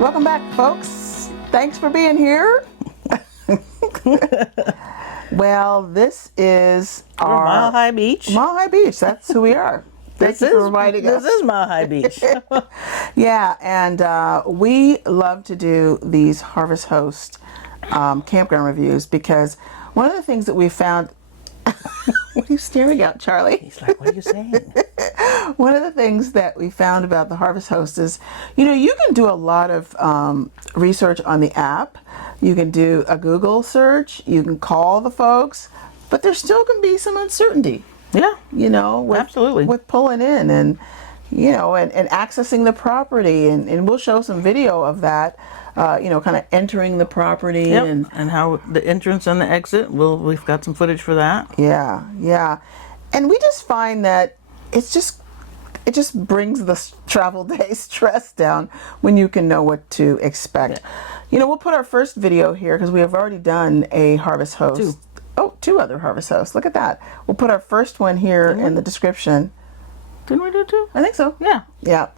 Welcome back, folks. Thanks for being here. Well, this is our Mile High Beach. Mile High Beach. That's who we are. Thank you for inviting us. This is Mile High Beach. Yeah, and we love to do these Harvest Host campground reviews because one of the things that we found. What are you staring at, Charlie? He's like, what are you saying? One of the things that we found about the Harvest Host is, you know, you can do a lot of research on the app. You can do a Google search. You can call the folks, but there still can be some uncertainty. Yeah. You know, Absolutely. With pulling in and, you know, and accessing the property. And we'll show some video of that, you know, kind of entering the property. Yep. And how the entrance and the exit, we've got some footage for that. Yeah, yeah. And we just find that it just brings the travel day stress down when you can know what to expect. Yeah. You know, we'll put our first video here because we have already done a Harvest Host. Two other Harvest Hosts. Look at that. We'll put our first one here in the description. Didn't we do two? I think so. Yeah. Yeah.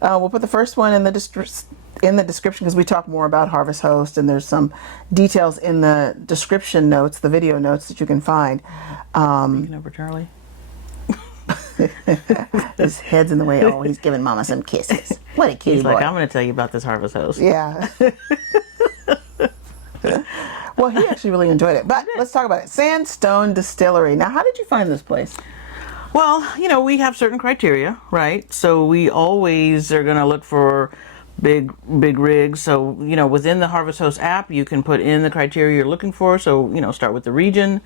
We'll put the first one in the description because we talk more about Harvest Host and there's some details in the description notes, the video notes that you can find. Speaking over Charlie. His head's in the way. Oh, he's giving Mama some kisses. What a cutie He's boy. like, I'm going to tell you about this Harvest Host. Yeah. Well, he actually really enjoyed it. But let's talk about it. Sandstone Distillery. Now, how did you find this place? Well, you know, we have certain criteria, right? So we always are going to look for big rigs. So, you know, within the Harvest Host app, you can put in the criteria you're looking for. So, you know, start with the region.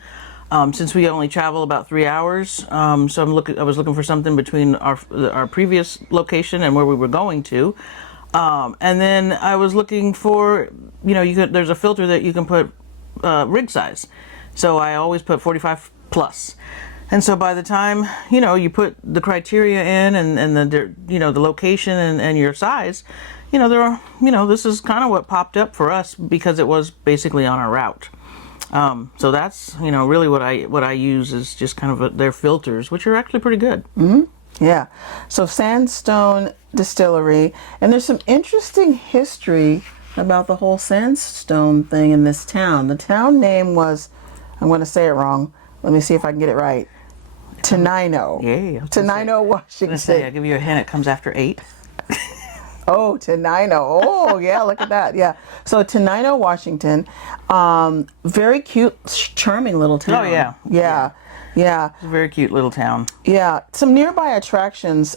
Since we only travel about 3 hours, so I was looking for something between our previous location and where we were going to. And then I was looking for, you know, there's a filter that you can put rig size. So I always put 45 plus. And so by the time, you know, you put the criteria in and the, you know, the location and your size, you know, this is kind of what popped up for us because it was basically on our route. So that's, you know, really what I use is just kind of their filters, which are actually pretty good. Mm-hmm. Yeah. So Sandstone Distillery, and there's some interesting history about the whole sandstone thing in this town. The town name was, I'm going to say it wrong. Let me see if I can get it right. Tenino. Yeah. Tenino, Washington. I'll give you a hint. It comes after 8. Oh, Tenino. Oh, yeah, look at that. Yeah. So Tenino, Washington. Very cute, charming little town. Oh, yeah. Yeah. Yeah. It's a very cute little town. Yeah. Some nearby attractions.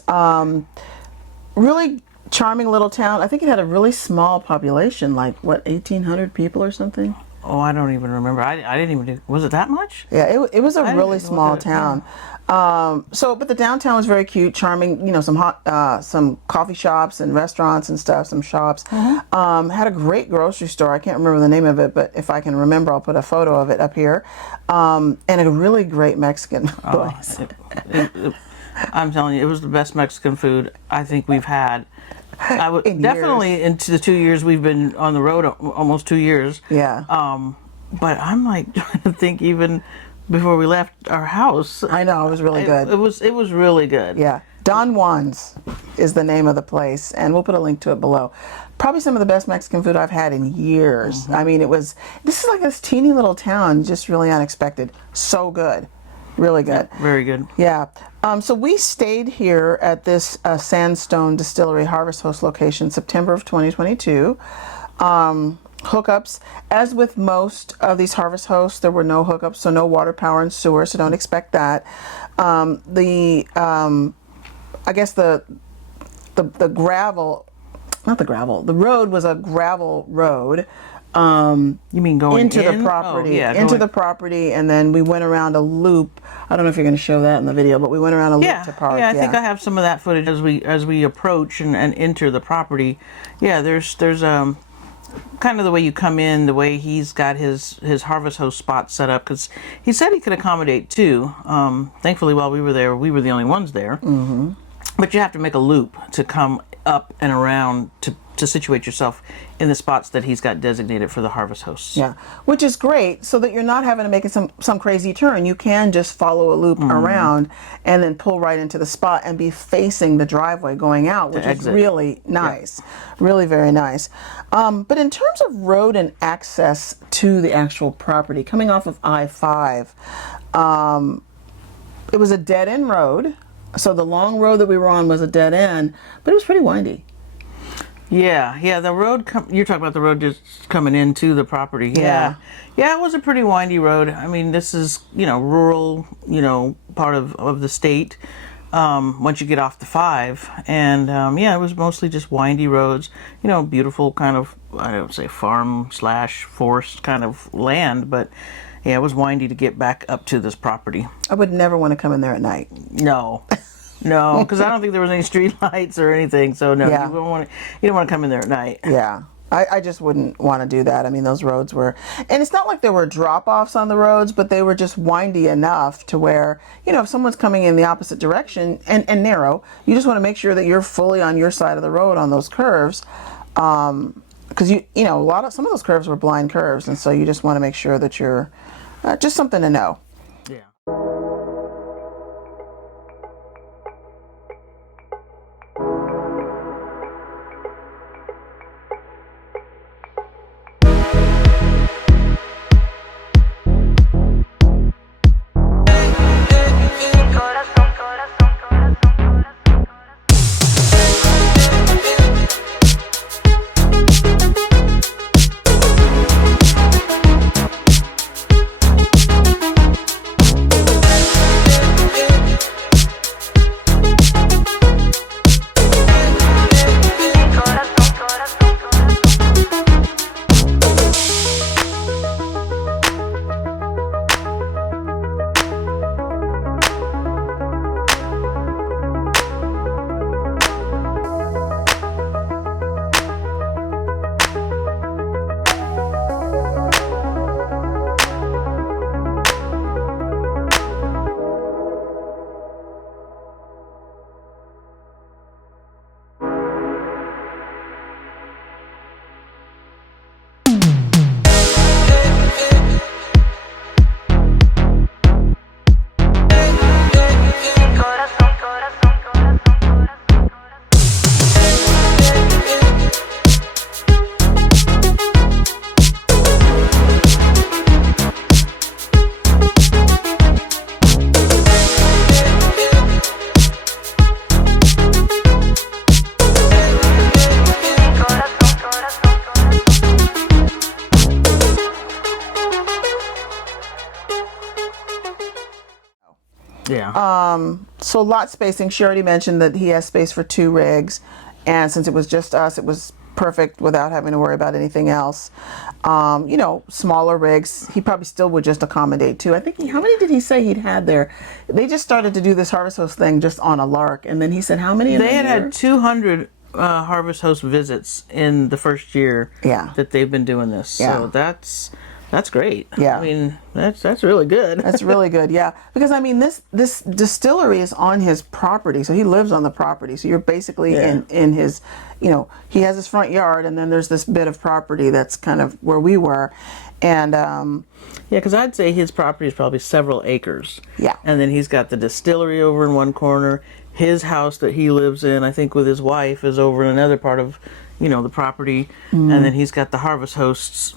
Really charming little town. I think it had a really small population, like, what, 1,800 people or something? Oh, I don't even remember. I didn't even do, was it that much? Yeah, it was a really small town. But the downtown was very cute, charming. You know, some coffee shops and restaurants and stuff, some shops. Mm-hmm. Had a great grocery store. I can't remember the name of it, but if I can remember, I'll put a photo of it up here. And a really great Mexican place. I'm telling you, it was the best Mexican food I think we've had. Definitely into the 2 years we've been on the road, almost 2 years. Yeah. But I'm like trying to think even before we left our house. I know, it was really good. It was really good. Yeah. Don Juan's is the name of the place, and we'll put a link to it below. Probably some of the best Mexican food I've had in years. Mm-hmm. I mean, this is like this teeny little town, just really unexpected. So good. Really good. Yeah, very good. Yeah. So we stayed here at this Sandstone Distillery Harvest Host location September of 2022. Hookups, as with most of these Harvest Hosts, there were no hookups, so no water, power, and sewer, so don't expect that. I guess the gravel, not the gravel, the road was a gravel road. You mean going into in? the property? Oh, yeah, into the property, and then we went around a loop. I don't know if you're going to show that in the video, but we went around a loop to park. Yeah, I think I have some of that footage as we approach and enter the property. Yeah, there's kind of the way you come in, the way he's got his Harvest Host spot set up, because he said he could accommodate 2. Thankfully, while we were there, we were the only ones there. Mm-hmm. But you have to make a loop to come up and around to situate yourself in the spots that he's got designated for the harvest hosts. Yeah, which is great, so that you're not having to make some crazy turn. You can just follow a loop around and then pull right into the spot and be facing the driveway going out, which is really nice. Really very nice. But in terms of road and access to the actual property, coming off of I-5, it was a dead-end road. So the long road that we were on was a dead end, but it was pretty windy. Yeah, the road, you're talking about the road just coming into the property. Yeah, it was a pretty windy road. I mean, this is, rural, part of the state, once you get off the 5. And, it was mostly just windy roads, beautiful kind of, I don't say farm/forest kind of land, but yeah, it was windy to get back up to this property. I would never want to come in there at night. No, because I don't think there was any street lights or anything. So no, you don't want to come in there at night. Yeah, I just wouldn't want to do that. I mean, those roads were, and it's not like there were drop-offs on the roads, but they were just windy enough to where, if someone's coming in the opposite direction and narrow, you just want to make sure that you're fully on your side of the road on those curves. Because some of those curves were blind curves, and so you just want to make sure that you're just something to know. Yeah. Yeah. So lot spacing, she already mentioned that he has space for 2 rigs, and since it was just us, it was perfect without having to worry about anything else. Smaller rigs, he probably still would just accommodate 2. I think, how many did he say he'd had there? They just started to do this Harvest Host thing just on a lark, and then he said how many in They a year? had 200 Harvest Host visits in the first year that they've been doing this. So that's great. Yeah. I mean, that's really good. That's really good, yeah. Because, I mean, this distillery is on his property, so he lives on the property. So you're basically in his, he has his front yard, and then there's this bit of property that's kind of where we were. And, because I'd say his property is probably several acres. Yeah. And then he's got the distillery over in one corner. His house that he lives in, I think with his wife, is over in another part of, the property. And then he's got the Harvest Hosts,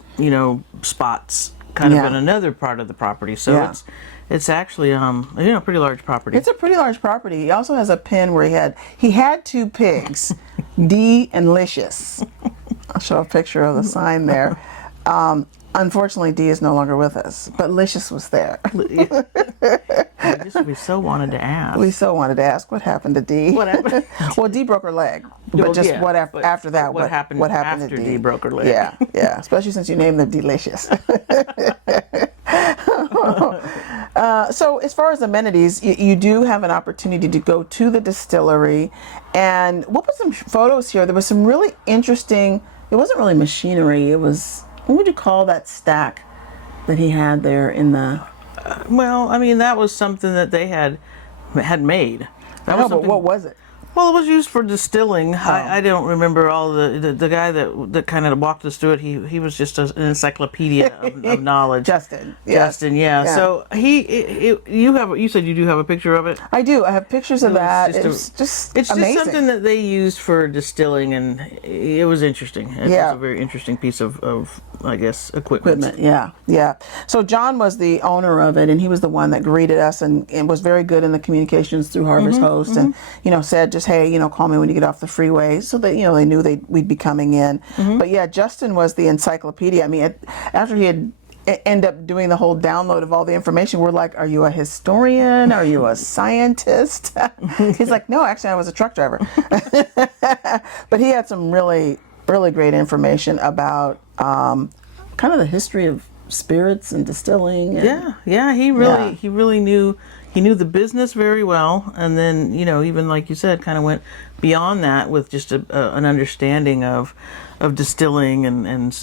spots kind of in another part of the property. So it's actually a pretty large property. It's a pretty large property. He also has a pen where he had 2 pigs, D and Licious. I'll show a picture of the sign there. Unfortunately, D is no longer with us, but Licious was there. We so wanted to ask. We so wanted to ask what happened to D. What happened? Well, D broke her leg. But after that, what happened after to D broke her leg? Yeah. Especially since you named them Delicious. So as far as amenities, you do have an opportunity to go to the distillery, and we'll put some photos here. There was some really interesting, it wasn't really machinery, it was, what would you call that stack that he had there in the... Well, I mean, that was something that they had made. But what was it? Well, it was used for distilling. I don't remember all the guy that kind of walked us through it. He was just an encyclopedia of knowledge. Justin. Justin, yeah. So you said you do have a picture of it? I do. I have pictures of that. It's just amazing. Just something that they used for distilling, and it was interesting. It was a very interesting piece of I guess, equipment. Yeah. So John was the owner of it, and he was the one that greeted us and was very good in the communications through Harvest Host, and said just, hey, call me when you get off the freeway, so that they knew we'd be coming in. But yeah, Justin was the encyclopedia. I mean, after he had end up doing the whole download of all the information, we're like, are you a historian? Are you a scientist? He's like, no, actually I was a truck driver. But he had some really great information about kind of the history of spirits and distilling. And, he really knew. He knew the business very well, and then even like you said, kind of went beyond that with just an understanding of distilling and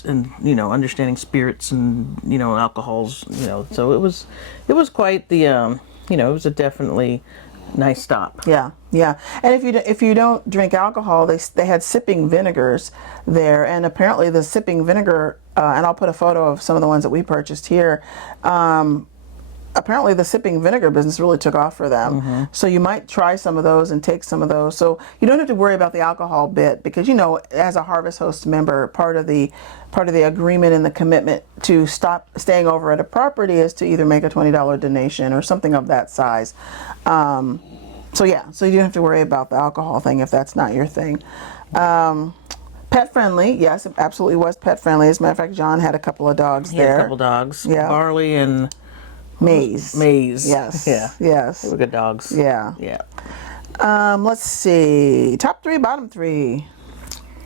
understanding spirits and alcohols. So it was quite the it was a definitely nice stop. Yeah. And if you don't drink alcohol, they had sipping vinegars there, and apparently the sipping vinegar, and I'll put a photo of some of the ones that we purchased here. Apparently the sipping vinegar business really took off for them. So you might try some of those and take some of those. So you don't have to worry about the alcohol bit, because as a Harvest Host member, part of the agreement and the commitment to stop staying over at a property is to either make a $20 donation or something of that size. So you don't have to worry about the alcohol thing if that's not your thing. Pet friendly, yes, it absolutely was pet friendly. As a matter of fact, John had a couple of dogs there. He had a couple dogs. Yeah. Barley and Maze. Yes. Yeah. Yes. They were good dogs. Yeah. Let's see. Top 3, bottom 3.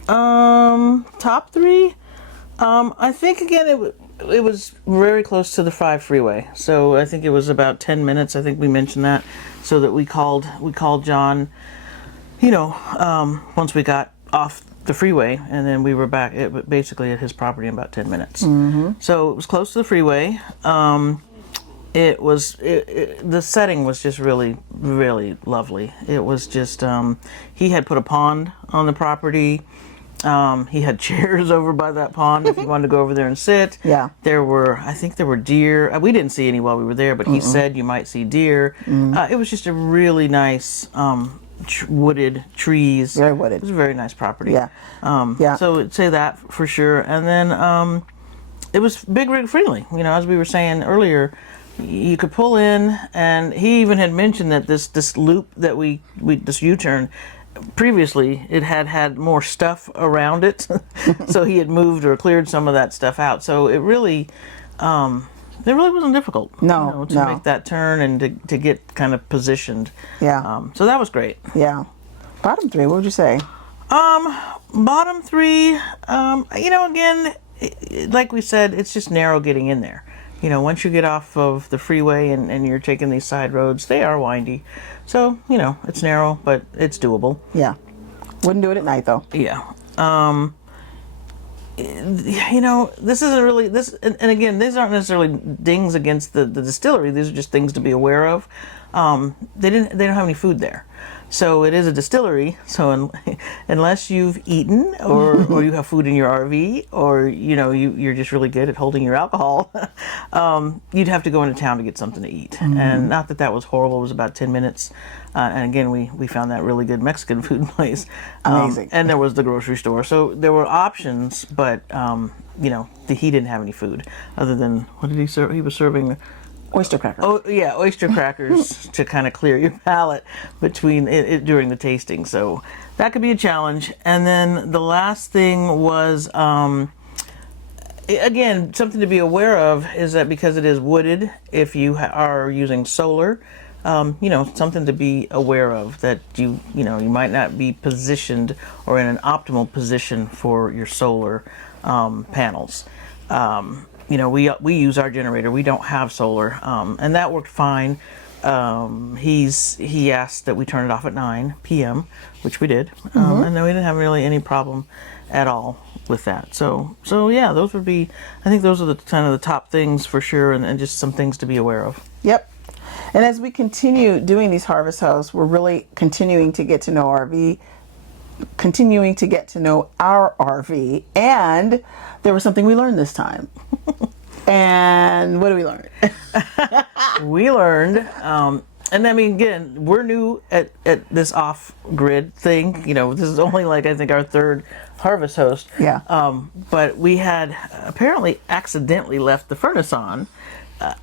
Top 3. I think again it was very close to the 5 freeway. So I think it was about 10 minutes. I think we mentioned that, so that we called John. Once we got off the freeway, and then we were back basically at his property in about 10 minutes. So it was close to the freeway. The setting was just really, really lovely. It was just, he had put a pond on the property. He had chairs over by that pond if you wanted to go over there and sit. Yeah. I think there were deer. We didn't see any while we were there, but he said you might see deer. It was just a really nice, wooded trees. Very wooded. It was a very nice property. Yeah. So I'd say that for sure. And then, it was big rig friendly. As we were saying earlier, you could pull in, and he even had mentioned that this loop that this U-turn, previously it had more stuff around it, so he had moved or cleared some of that stuff out. So it really wasn't difficult. No, to make that turn and to get kind of positioned. Yeah. So that was great. Yeah. Bottom 3. What would you say? Bottom 3. Again, like we said, it's just narrow getting in there. Once you get off of the freeway and you're taking these side roads, they are windy. So, it's narrow, but it's doable. Yeah. Wouldn't do it at night, though. Yeah. This isn't really, and again, these aren't necessarily dings against the distillery. These are just things to be aware of. They don't have any food there. So it is a distillery. So unless you've eaten or you have food in your RV, or you're just really good at holding your alcohol, you'd have to go into town to get something to eat. And not that was horrible. It was about 10 minutes. And again, we found that really good Mexican food place. Amazing. And there was the grocery store. So there were options, but he didn't have any food other than, what did he serve? He was serving oyster crackers. Oh yeah, oyster crackers to kind of clear your palate between it during the tasting. So that could be a challenge. And then the last thing was, again, something to be aware of is that because it is wooded, if you are using solar, something to be aware of, that you might not be positioned or in an optimal position for your solar panels. We use our generator. We don't have solar, and that worked fine. He asked that we turn it off at 9 p.m., which we did, and then we didn't have really any problem at all with that. So yeah, those would be. I think those are the kind of the top things for sure, and just some things to be aware of. Yep. And as we continue doing these harvest hosts, we're really continuing to get to know continuing to get to know our RV. And there was something we learned this time. And what did we learn? We learned, and I mean, again, we're new at this off-grid thing. You know, this is only like, I think, our third harvest host. Yeah. But we had apparently accidentally left the furnace on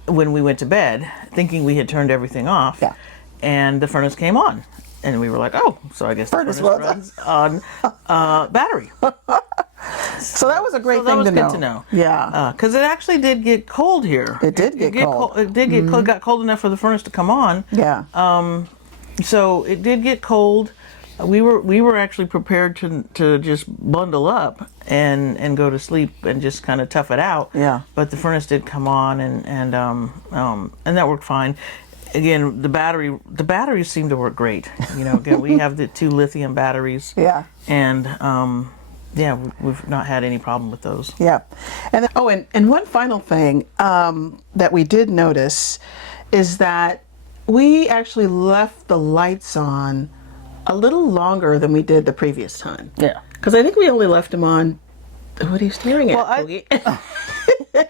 when we went to bed, thinking we had turned everything off. Yeah. And the furnace came on. And we were like, oh, so I guess the furnace runs on battery. So that was a great thing to know. That was good to know. Yeah. Because it actually did get cold here. It did get cold. It did get cold. Got cold enough for the furnace to come on. Yeah. So it did get cold. We were actually prepared to just bundle up and go to sleep and just kind of tough it out. Yeah. But the furnace did come on and that worked fine. Again, the batteries seem to work great. You know, again, we have the 2 lithium batteries. Yeah. And yeah, we've not had any problem with those. Yeah. And and one final thing that we did notice is that we actually left the lights on a little longer than we did the previous time. Yeah. Because I think we only left them on. What are you staring at, Boogie?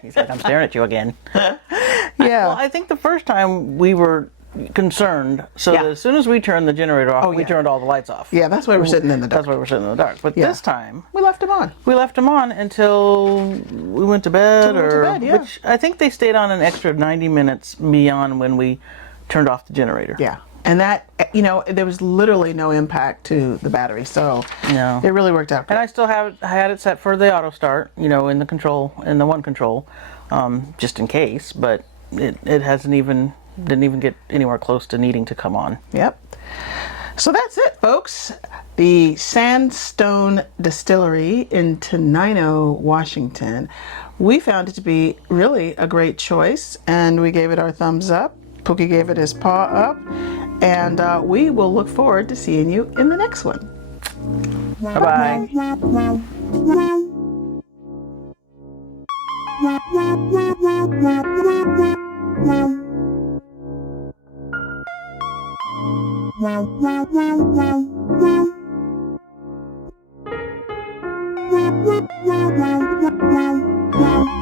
He's like, I'm staring at you again. Yeah. Well, I think the first time we were concerned, so Yeah. that as soon as we turned the generator off, we yeah. turned all the lights off. Yeah, that's why we're sitting in the dark. That's why we're sitting in the dark. But Yeah. this time, We left them on. we left them on until we went to bed, yeah. which I think they stayed on an extra 90 minutes beyond when we turned off the generator. Yeah. And that, you know, there was literally no impact to the battery. So No. it really worked out And great. I still had it set for the auto start, you know, in the one control, just in case. But it didn't even get anywhere close to needing to come on. Yep. So that's it, folks. The Sandstone Distillery in Tenino, Washington. We found it to be really a great choice, and we gave it our thumbs up. Pookie gave it his paw up, and we will look forward to seeing you in the next one. Bye-bye. Wow.